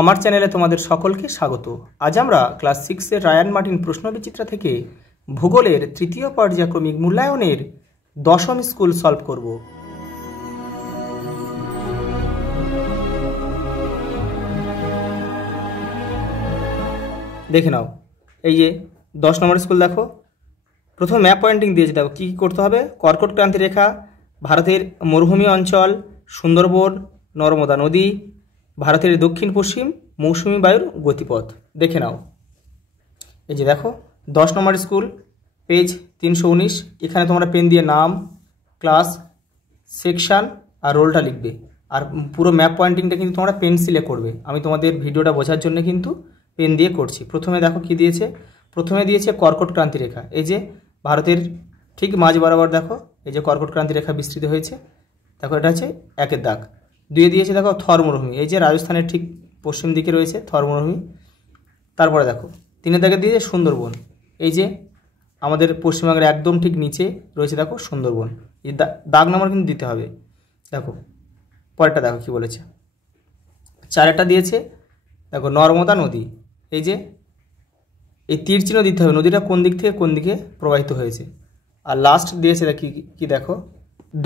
আমার চ্যানেলে তোমাদের সকলকে স্বাগত। আজ আমরা ক্লাস 6 এর রায়ান মার্টিন প্রশ্নবিচিত্রা থেকে ভূগোলের তৃতীয় পর্যায়ক্রমিক মূল্যায়নের দশম স্কুল সলভ করব। দেখে নাও, এই যে 10 নম্বর স্কুল দেখো। প্রথম ম্যাপ পয়েন্টিং দিয়েছে, দেখো কী কী করতে হবে। কর্কট ক্রান্তি রেখা, ভারতের মরুভূমি অঞ্চল, সুন্দরবন, নর্মদা নদী, ভারতের দক্ষিণ পশ্চিম মৌসুমী বায়ুর গতিপথ। দেখে নাও, এই যে দেখো 10 নম্বর স্কুল, পেজ 319। এখানে তোমরা পেন দিয়ে নাম, ক্লাস, সেকশান আর রোলটা লিখবে। আর পুরো ম্যাপ পয়েন্টিংটা কিন্তু তোমরা পেন্সিলে করবে। আমি তোমাদের ভিডিওটা বোঝার জন্য কিন্তু পেন দিয়ে করছি। প্রথমে দেখো কি দিয়েছে, প্রথমে দিয়েছে কর্কট ক্রান্তি রেখা। এই যে ভারতের ঠিক মাঝ বরাবর দেখো এই যে কর্কট ক্রান্তি রেখা বিস্তৃত হয়েছে, দেখো এটা হচ্ছে একের দাগ। 2 দিয়েছে দেখো থর মরুভূমি, এই যে রাজস্থানের ঠিক পশ্চিম দিকে রয়েছে থর মরুভূমি। তারপরে দেখো 3 দাগে দিয়েছে সুন্দরবন, এই যে আমাদের পশ্চিমবঙ্গের একদম ঠিক নিচে রয়েছে দেখো সুন্দরবন। এই দাগ নম্বর কিন্তু দিতে হবে। দেখো পরেরটা দেখো কি বলেছে, 4টা দিয়েছে দেখো নর্মদা নদী, এই যে এই তীর চিহ্ন দিতে হবে, নদীটা কোন দিক থেকে কোন দিকে প্রবাহিত হয়েছে। আর লাস্ট দিয়েছে কি দেখো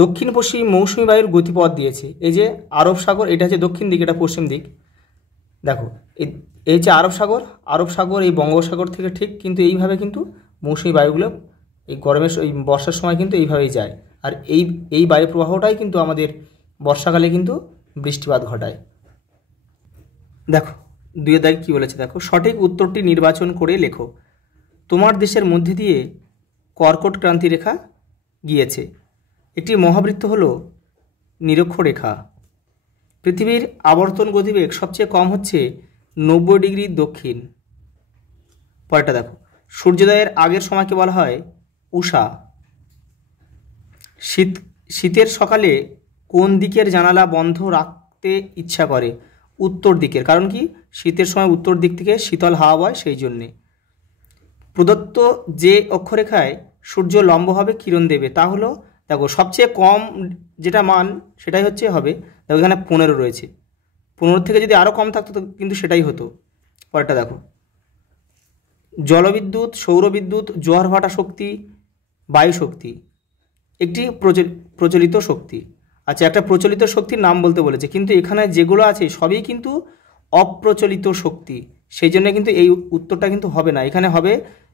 দক্ষিণ পশ্চিম মৌসুমী বায়ুর গতিপথ দিয়েছে। এই যে আরব সাগর, এটা হচ্ছে দক্ষিণ দিক, এটা পশ্চিম দিক। দেখো এই হচ্ছে আরব সাগর এই বঙ্গোপসাগর থেকে ঠিক কিন্তু এইভাবে কিন্তু মৌসুমী বায়ুগুলো এই গরমের এই বর্ষার সময় কিন্তু এইভাবেই যায়। আর এই বায়ু প্রবাহটাই কিন্তু আমাদের বর্ষাকালে কিন্তু বৃষ্টিপাত ঘটায়। দেখো 2 দাগে কী বলেছে দেখো, সঠিক উত্তরটি নির্বাচন করে লেখো। তোমার দেশের মধ্যে দিয়ে কর্কট ক্রান্তি রেখা গিয়েছে। একটি মহাবৃত্ত হলো নিরক্ষরেখা। পৃথিবীর আবর্তন গতিবেগ সবচেয়ে কম হচ্ছে 90 ডিগ্রি দক্ষিণ। পরেরটা দেখো, সূর্যোদয়ের আগের সময়কে বলা হয় উষা। শীতের সকালে কোন দিকের জানালা বন্ধ রাখতে ইচ্ছা করে? উত্তর দিকের। কারণ কি, শীতের সময় উত্তর দিক থেকে শীতল হাওয়া বয়, সেই জন্যে। প্রদত্ত যে অক্ষরেখায় সূর্য লম্ব হবে কিরণ দেবে, তা হলো দেখো সবচেয়ে কম যেটা মান সেটাই হবে দেখো এখানে 15 রয়েছে। 15 থেকে যদি আরও কম থাকতো তো কিন্তু সেটাই হতো। পরেরটা দেখো, জলবিদ্যুৎ, সৌরবিদ্যুৎ, জোয়ার ভাটা শক্তি, বায়ু শক্তি একটি প্রচলিত শক্তি। আচ্ছা, একটা প্রচলিত শক্তির নাম বলতে বলেছে, কিন্তু এখানে যেগুলো আছে সবই কিন্তু অপ্রচলিত শক্তি, সেই জন্য কিন্তু এই উত্তরটা কিন্তু হবে না। এখানে হবে,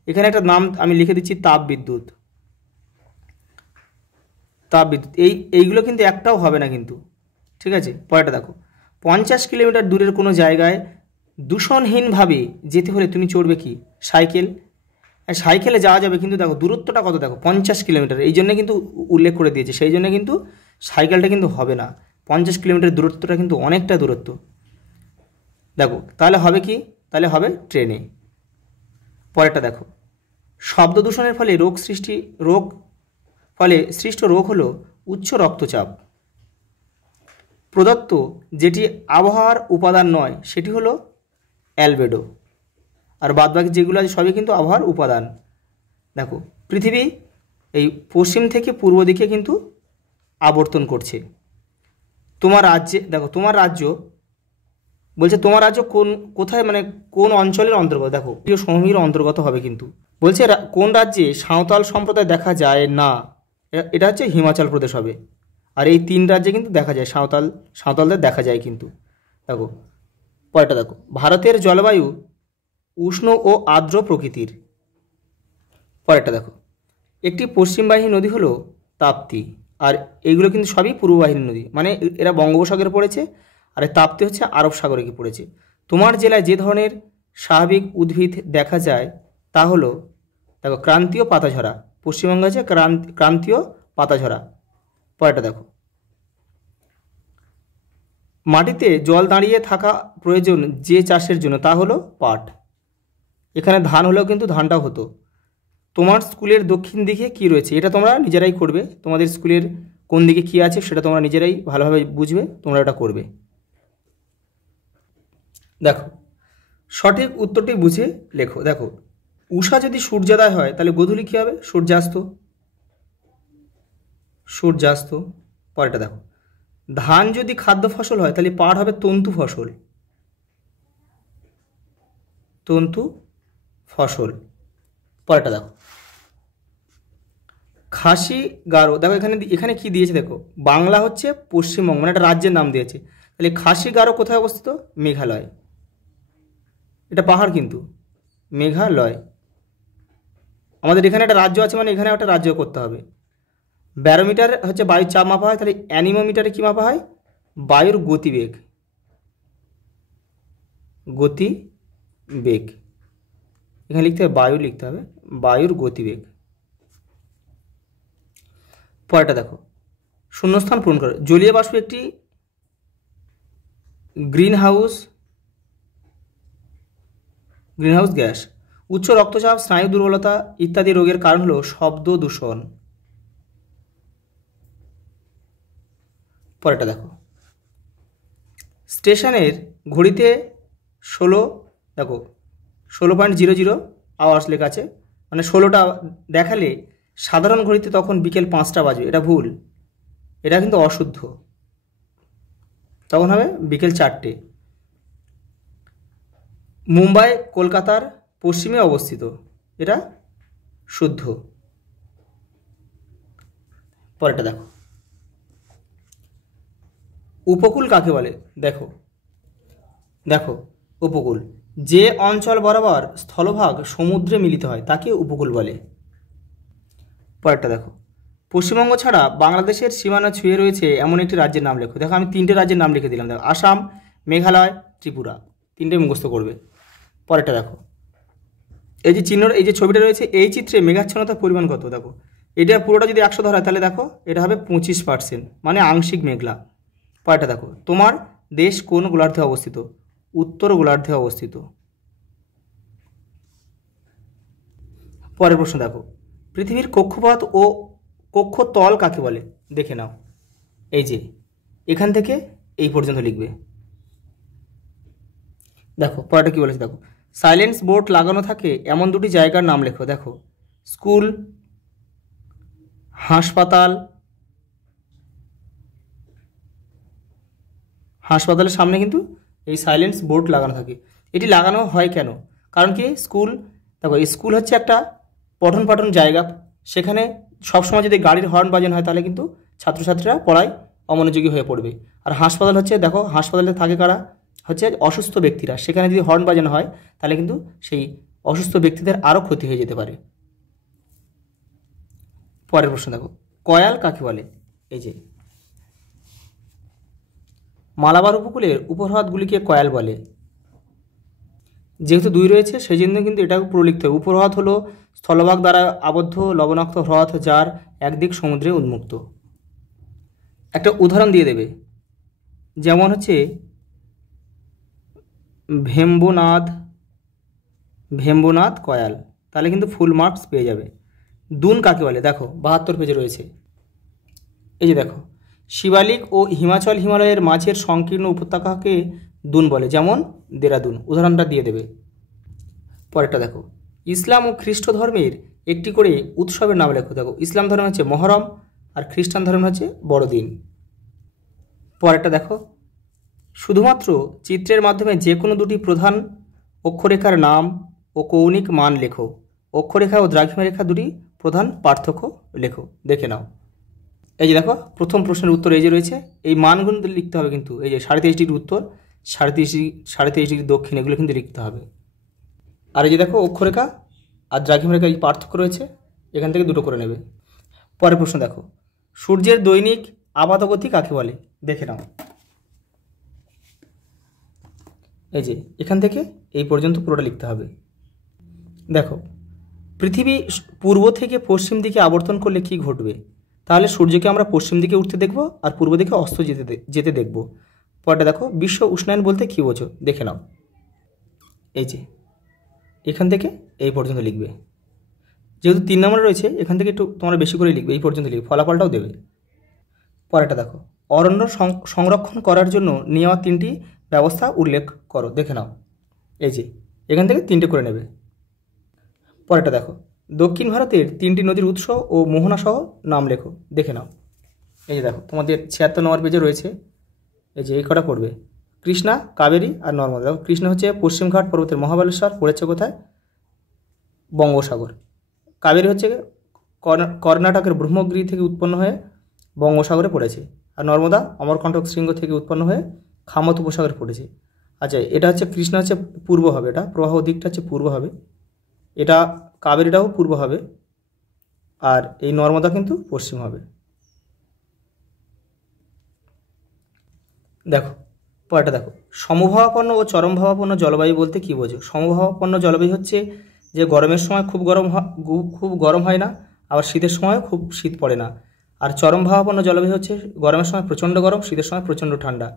এখানে একটা নাম আমি লিখে দিচ্ছি তাপবিদ্যুৎ। এইগুলো কিন্তু একটাও হবে না কিন্তু, ঠিক আছে। পরেরটা দেখো, 50 কিলোমিটার দূরের কোনো জায়গায় দূষণহীনভাবে যেতে হলে তুমি চড়বে কি? সাইকেল। সাইকেলে যাওয়া যাবে, কিন্তু দেখো দূরত্বটা কত, দেখো 50 কিলোমিটার, এই জন্য কিন্তু উল্লেখ করে দিয়েছে, সেই জন্য কিন্তু সাইকেলটা কিন্তু হবে না। 50 কিলোমিটার দূরত্বটা কিন্তু অনেকটা দূরত্ব। দেখো তাহলে হবে কি, তাহলে হবে ট্রেনে। পরেরটা দেখো, শব্দ দূষণের ফলে সৃষ্ট রোগ হলো উচ্চ রক্তচাপ। প্রদত্ত যেটি আবহাওয়ার উপাদান নয় সেটি হলো অ্যালবেডো। আর বাদবাকি যেগুলো আছে সবই কিন্তু আবহাওয়ার উপাদান। দেখো পৃথিবী এই পশ্চিম থেকে পূর্ব দিকে কিন্তু আবর্তন করছে। তোমার রাজ্যে দেখো, তোমার রাজ্য বলছে তোমার রাজ্য কোথায়, মানে কোন অঞ্চলের অন্তর্গত। দেখো প্রিয় সমভূমির অন্তর্গত হবে কিন্তু। বলছে কোন রাজ্যে সাঁওতাল সম্প্রদায় দেখা যায় না, এটা হচ্ছে হিমাচল প্রদেশ হবে। আর এই 3 রাজ্যে কিন্তু দেখা যায় সাঁওতালদের দেখা যায় কিন্তু। দেখো পরেরটা দেখো, ভারতের জলবায়ু উষ্ণ ও আর্দ্র প্রকৃতির। পরেরটা দেখো, একটি পশ্চিমবাহী নদী হলো তাপ্তি। আর এইগুলো কিন্তু সবই পূর্ববাহিনী নদী, মানে এরা বঙ্গোপসাগরে পড়েছে, আর এই তাপ্তি হচ্ছে আরব সাগরে গিয়ে পড়েছে। তোমার জেলায় যে ধরনের স্বাভাবিক উদ্ভিদ দেখা যায় তা হলো দেখো ক্রান্তীয় পাতাঝরা। পশ্চিমবঙ্গে আছে ক্রান্তীয় পাতাঝরা। পরেরটা দেখো, মাটিতে জল দাঁড়িয়ে থাকা প্রয়োজন যে চাষের জন্য তা হলো পাট। এখানে ধান হলেও কিন্তু ধানটাও হতো। তোমার স্কুলের দক্ষিণ দিকে কি রয়েছে, এটা তোমরা নিজেরাই করবে। তোমাদের স্কুলের কোন দিকে কি আছে সেটা তোমরা নিজেরাই ভালোভাবে বুঝবে, তোমরা এটা করবে। দেখো সঠিক উত্তরটি বুঝে লেখো। দেখো উষা যদি সূর্যোদয় হয় তাহলে গোধূলি কী হবে? সূর্যাস্ত। পরেরটা দেখো, ধান যদি খাদ্য ফসল হয় তাহলে পাট হবে তন্তু ফসল। তন্তু ফসল। পরেরটা দেখো, খাসি গারো। দেখো এখানে এখানে কি দিয়েছে দেখো, বাংলা হচ্ছে পশ্চিমবঙ্গ, মানে একটা রাজ্যের নাম দিয়েছে। তাহলে খাসি গারো কোথায় অবস্থিত? মেঘালয়। এটা পাহাড় কিন্তু, মেঘালয়। আমাদের এখানে একটা রাজ্য আছে, মানে এখানে একটা রাজ্য করতে হবে। ব্যারোমিটার হচ্ছে বায়ুর চাপ মাপা হয়, তাহলে অ্যানিমোমিটারে কী মাপা হয়? বায়ুর গতিবেগ। গতিবেগ এখানে লিখতে হবে, বায়ু লিখতে হবে, বায়ুর গতিবেগ। পরেরটা দেখো, শূন্যস্থান পূরণ করো। জলীয় বাষ্প একটি গ্রিনহাউস গ্যাস। উচ্চ রক্তচাপ, স্নায়ু দুর্বলতা ইত্যাদি রোগের কারণ হলো শব্দ দূষণ। পরেরটা দেখো, স্টেশনের ঘড়িতে 16.00 আওয়ার্স লেখা আছে, মানে 16টা দেখালে সাধারণ ঘড়িতে তখন বিকেল 5টা বাজবে। এটা ভুল, এটা কিন্তু অশুদ্ধ, তখন হবে বিকেল 4টে। মুম্বাই কলকাতার পশ্চিমে অবস্থিত, এটা শুদ্ধ। পরেরটা দেখো, উপকূল কাকে বলে? দেখো উপকূল যে অঞ্চল বরাবর স্থলভাগ সমুদ্রে মিলিত হয় তাকে উপকূল বলে। পরেরটা দেখো, পশ্চিমবঙ্গ ছাড়া বাংলাদেশের সীমানা ছুঁয়ে রয়েছে এমন একটি রাজ্যের নাম লেখো। দেখো আমি 3টে রাজ্যের নাম লিখে দিলাম। দেখো, আসাম, মেঘালয়, ত্রিপুরা, 3টে মুখস্থ করবে। পরেরটা দেখো, এই যে এই যে ছবিটা রয়েছে, এই চিত্রে মেঘাচ্ছন্নতার পরিমাণ কত? দেখো এটা পুরোটা যদি 100 ধরা হয় তাহলে দেখো এটা হবে 25%, মানে আংশিক মেঘলা। পরেরটা দেখো, তোমার দেশ কোন গোলার্ধে অবস্থিত? উত্তর গোলার্ধে অবস্থিত। পরের প্রশ্ন দেখো, পৃথিবীর কক্ষপথ ও কক্ষতল কাকে বলে? দেখে নাও, এই যে এখান থেকে এই পর্যন্ত লিখবে। দেখো পরেরটা কি বলেছে, দেখো সাইলেন্স বোর্ড লাগানো থাকে এমন দুটি জায়গার নাম লেখো। দেখো, স্কুল, হাসপাতাল। হাসপাতালের সামনে কিন্তু এই সাইলেন্স বোর্ড লাগানো থাকে। এটি লাগানো হয় কেন? কারণ কি, স্কুল, দেখো স্কুল হচ্ছে একটা পঠন পাঠন জায়গা, সেখানে সবসময় যদি গাড়ির হর্ন বাজানো হয় তাহলে কিন্তু ছাত্রছাত্রীরা পড়ায় অমনোযোগী হয়ে পড়বে। আর হাসপাতাল হচ্ছে, দেখো হাসপাতালে থাকে কারা? হচ্ছে অসুস্থ ব্যক্তিরা, সেখানে যদি হর্ন বাজানো হয় তাহলে কিন্তু সেই অসুস্থ ব্যক্তিদের আরও ক্ষতি হয়ে যেতে পারে। পরের প্রশ্ন দেখো, কয়াল কাকে বলে? এই যে মালাবার উপকূলের উপহ্রদগুলিকে কয়াল বলে। যেহেতু 2 রয়েছে সেই জন্য কিন্তু এটাকে পুরো লিখতে হবে। উপহ্রদ হলো স্থলভাগ দ্বারা আবদ্ধ লবণাক্ত হ্রদ যার একদিক সমুদ্রে উন্মুক্ত। একটা উদাহরণ দিয়ে দেবে, যেমন হচ্ছে ভেম্বনাদ কয়াল, তাহলে কিন্তু ফুল মার্কস পেয়ে যাবে। দুন কাকে বলে? দেখো 72 পেজে রয়েছে। এই যে দেখো, শিবালিক ও হিমালয়ের মাঝের সংকীর্ণ উপত্যকাকে দুন বলে, যেমন দেরাদুন। উদাহরণটা দিয়ে দেবে। পরেরটা দেখো, ইসলাম ও খ্রিস্ট ধর্মের একটি করে উৎসবের নাম লেখো। দেখো ইসলাম ধর্ম হচ্ছে মহরম, আর খ্রিস্টান ধর্ম হচ্ছে বড়দিন। পরেরটা দেখো, শুধুমাত্র চিত্রের মাধ্যমে যে কোনো দুটি প্রধান অক্ষরেখার নাম ও কৌণিক মান লেখো। অক্ষরেখা ও দ্রাঘিমা রেখা দুটি প্রধান পার্থক্য লেখো। দেখে নাও, এই যে দেখো প্রথম প্রশ্নের উত্তর এই যে রয়েছে, এই মানগুলো লিখতে হবে কিন্তু। এই যে 23.5 ডিগ্রি উত্তর, 23.5 ডিগ্রি দক্ষিণ, এগুলো কিন্তু লিখতে হবে। আর এই যে দেখো অক্ষরেখা আর দ্রাঘিমা রেখার এই পার্থক্য রয়েছে, এখান থেকে দুটো করে নেবে। পরের প্রশ্ন দেখো, সূর্যের দৈনিক আপাতগতি কাকে বলে? দেখে নাও, এই যে এখান থেকে এই পর্যন্ত পুরোটা লিখতে হবে। দেখো, পৃথিবী পূর্ব থেকে পশ্চিম দিকে আবর্তন করলে কি ঘটবে? তাহলে সূর্যকে আমরা পশ্চিম দিকে উঠতে দেখব আর পূর্ব দিকে অস্ত যেতে দেখব। পরেরটা দেখো, বিশ্ব উষ্ণায়ন বলতে কী বোঝো? দেখে নাও, এই যে এখান থেকে এই পর্যন্ত লিখবে। যেহেতু 3 নম্বরে রয়েছে এখান থেকে একটু তোমরা বেশি করে লিখবে, এই পর্যন্ত লিখবে, ফলাফলটাও দেবে। পরেরটা দেখো, অরণ্য সংরক্ষণ করার জন্য নেওয়া 3টি ব্যবস্থা উল্লেখ করো। দেখে নাও, এই যে এখান থেকে 3টে করে নেবে। পরেরটা দেখো, দক্ষিণ ভারতের 3টি নদীর উৎস ও মোহনা সহ নাম লেখো। দেখে নাও, এই যে দেখো তোমাদের 76 নম্বর পেজে রয়েছে, এই যে এই কটা পড়বে, কৃষ্ণা, কাবেরী আর নর্মদা। দেখো কৃষ্ণা হচ্ছে পশ্চিমঘাট পর্বতের মহাবালেশ্বর, পড়েছে কোথায়? বঙ্গোসাগর। কাবেরী হচ্ছে কর্ণাটকের ব্রহ্মগিরি থেকে উৎপন্ন হয়ে বঙ্গোসাগরে পড়েছে। আর নর্মদা অমরকণ্টক শৃঙ্গ থেকে উৎপন্ন হয়ে খামত উপসাগরে পড়েছে। আচ্ছা, এটা হচ্ছে কৃষ্ণা হচ্ছে পূর্ব হবে, এটা প্রবাহ দিকটা হচ্ছে পূর্ব হবে, এটা কাবেরীটাও পূর্ব হবে, আর এই নর্মদা কিন্তু পশ্চিম হবে। দেখো পরেরটা দেখো, সমভাবাপন্ন ও চরমভাবাপন্ন জলবায়ু বলতে কী বোঝো? সমভাবাপন্ন জলবায়ু হচ্ছে যে গরমের সময় খুব গরম হয় না, আবার শীতের সময়ও খুব শীত পড়ে না। আর চরমভাবাপন্ন জলবায়ু হচ্ছে গরমের সময় প্রচণ্ড গরম, শীতের সময় প্রচণ্ড ঠান্ডা।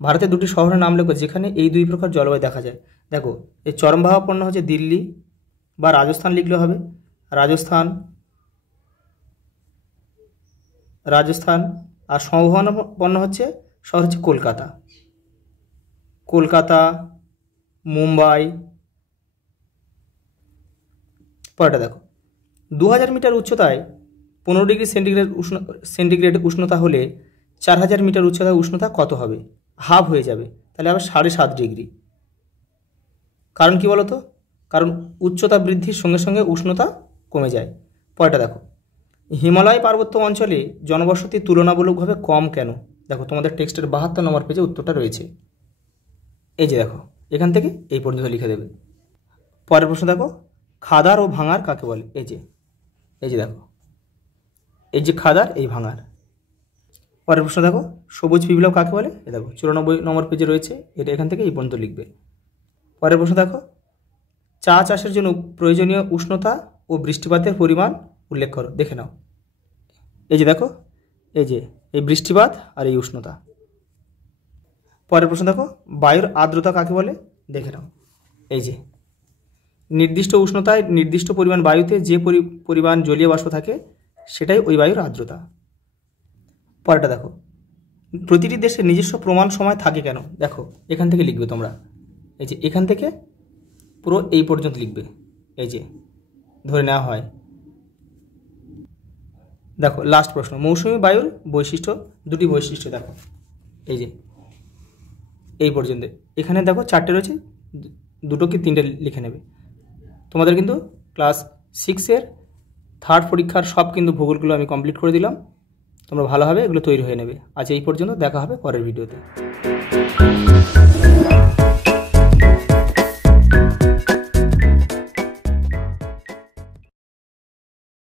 ভারতের দুটি শহরের নাম লেখো যেখানে এই দুই প্রকার জলবায়ু দেখা যায়। দেখো এই চরমভাবাপন্ন হচ্ছে দিল্লি বা রাজস্থান লিখলে হবে, রাজস্থান। আর সমভাবাপন্ন হচ্ছে শহর হচ্ছে কলকাতা, মুম্বাই। পরেরটা দেখো, 2000 মিটার উচ্চতায় 15 ডিগ্রি সেন্টিগ্রেড উষ্ণতা হলে 4000 মিটার উচ্চতায় উষ্ণতা কত হবে? হাফ হয়ে যাবে, তাহলে আবার 7.5 ডিগ্রি। কারণ কি বলতো? কারণ উচ্চতা বৃদ্ধির সঙ্গে সঙ্গে উষ্ণতা কমে যায়। পরেরটা দেখো, হিমালয় পার্বত্য অঞ্চলে জনবসতি তুলনামূলকভাবে কম কেন? দেখো তোমাদের টেক্সটের 72 নম্বর পেজে উত্তরটা রয়েছে। এই যে দেখো, এখান থেকে এই পর্যন্ত লিখে দেবে। পরের প্রশ্ন দেখো, খাদার ও ভাঙার কাকে বলে? এই যে দেখো, এই যে খাদার, এই ভাঙার। পরের প্রশ্ন দেখো, সবুজ বিপ্লব কাকে বলে? এই দেখো 94 নম্বর পেজে রয়েছে, এটা এখান থেকে এই পর্যন্ত লিখবে। পরের প্রশ্ন দেখো, চা চাষের জন্য প্রয়োজনীয় উষ্ণতা ও বৃষ্টিপাতের পরিমাণ উল্লেখ করো। দেখে নাও, এই যে দেখো, এই বৃষ্টিপাত আর এই উষ্ণতা। পরের প্রশ্ন দেখো, বায়ুর আর্দ্রতা কাকে বলে? দেখে নাও, এই যে নির্দিষ্ট উষ্ণতায় নির্দিষ্ট পরিমাণ বায়ুতে যে পরিমাণ জলীয় বাষ্প থাকে সেটাই ওই বায়ুর আর্দ্রতা। পরেরটা দেখো, প্রতিটি দেশের নিজস্ব প্রমাণ সময় থাকে কেন? দেখো এখান থেকে লিখবে তোমরা, এই যে এখান থেকে পুরো এই পর্যন্ত লিখবে, এই যে ধরে নেওয়া হয়। দেখো লাস্ট প্রশ্ন, মৌসুমী বায়ুর বৈশিষ্ট্য, দুটি বৈশিষ্ট্য দেখো, এই যে এই পর্যন্ত। এখানে দেখো 4টে রয়েছে, 2 কি 3টে লিখে নেবে। তোমাদের কিন্তু ক্লাস 6-এর 3rd পরীক্ষার সব কিন্তু ভূগোলগুলো আমি কমপ্লিট করে দিলাম, তোমরা ভালোভাবে এগুলো তৈরি হয়ে নেবে। আজ এই পর্যন্ত, দেখা হবে পরের ভিডিওতে।